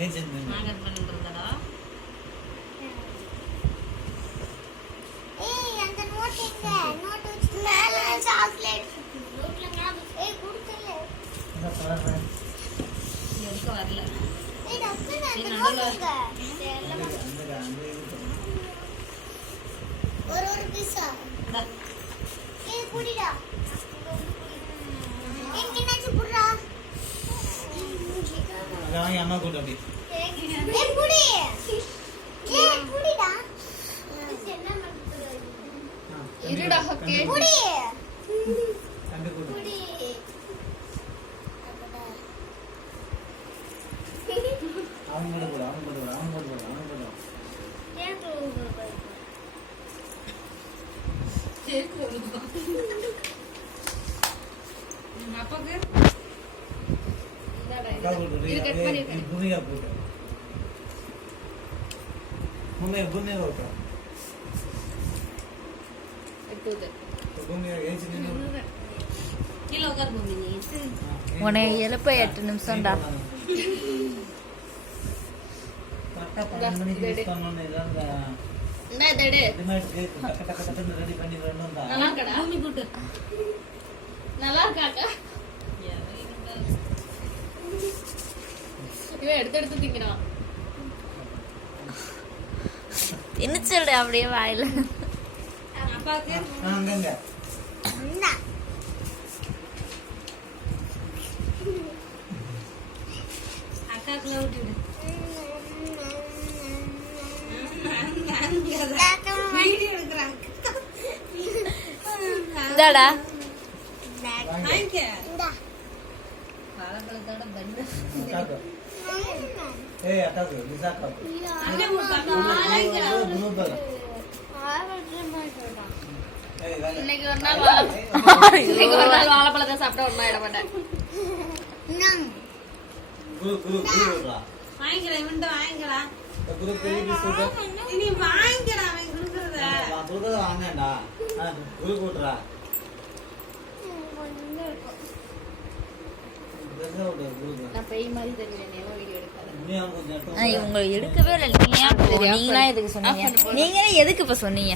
நான் கட் பண்ணிட்டு இருந்தடா. ஏய் அந்த நோட் எங்க? நோட் வச்சு மேல சாக்லேட் நோட்ல நான் குடுத்தல. என்ன பாரு. எடுக்க வரல. ஏய் டாக்டர் அந்த நோட் எங்க? ஒரு பீஸா. ஏய் குடிடா. எங்கனாச்சு புடுடா. அதான் அம்மா கூட அப்படி. ஏய் குடி. ஏய் குடிடா. என்ன பண்றது? இருடா ஓகே. குடி. தம்பி கூட. குடி. அவன் கூட கூட அவன் கூட அவன் கூட அவன் கூட. ஏன் தூங்க போய்? கேக்கு வருது. எங்க அப்பாக்கு அக்கா கூட இது கட் பண்ணிட்டேன். புனியா போட்டு. முன்னே புனியா போட்டு. எடுத்து புனியா ஏஞ்சி நின்னு. கீழே உட்கார் பூமி நீ. உன்னை எழுப்ப 8 நிமிஷம்டா. கரெக்டா 12 மணிக்கு யூஸ் பண்ணனும் இதாங்க. என்ன டேடே ரிமைண்ட் கேக் டக்க டக்க டக்க ரெடி பண்ணி வரணும்டா. நல்லா இருக்கடா. பூமி கூட்டு. நல்லா இருக்காக்கா. இவன் எடுத்து திங்கிறான். திணிச்சல்டா அப்படியே வாயில. அப்பாக்கு அங்கங்க. இந்தா. அக்காக்குள்ள விட்டுடு. வீடியோ எடுக்கிறாங்க. இந்தாடா. வாங்கிக்க. இந்தா. பழப்பழத்தோட பண்ணு. அக்காக்கு. ஏய் அக்காக்கு நிசாக்கா. அண்ணே வாங்கிக்கடா. ப்ளூ பல். ஏய் வாங்க. இன்னைக்கு ஒரு நாள் வாழைப்பழத்தை சாப்பிட ஒரு நாள் இட மாட்டேன். குரு குரு குருடா. வாங்கிக்கடா இவன்ட்ட வாங்கிக்கடா. குரு பெரிய பீஸ் நீ வாங்கிக்கடா அவன் குடுக்குறத. நான் குருத வாங்கடா. குரு கூட்றா. நான் பேய் மாதிரி தெரியும். வீடியோ எடுக்காத. இவங்க எடுக்கவே இல்லை. நீங்க ஏன் நீங்களா எதுக்கு சொன்னீங்க? நீங்களே எதுக்கு இப்ப சொன்னீங்க?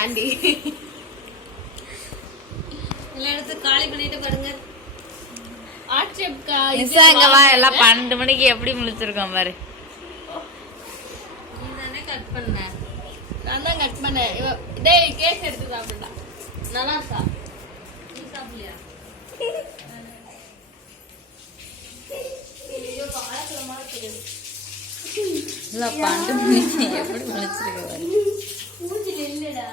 ஏண்டி எல்லாம் எடுத்து காலி பண்ணிட்டு பாருங்க. ஆட்சேப்கா நிசா இங்க வா. எல்லாம் 12 மணிக்கு எப்படி முழிச்சிருக்கோம் பாரு. நீ தானே கட் பண்ண. நான் தான் கட் பண்ணேன். டேய் கேக் எடுத்து சாப்பிடா. நல்லா இருக்கா? நீ சாப்பிடலையா? ஐயோ வாழைப்பழமா இருக்குது. இல்ல 12 மணிக்கு எப்படி முழிச்சிருக்க பாரு. மூஞ்சில இல்லடா.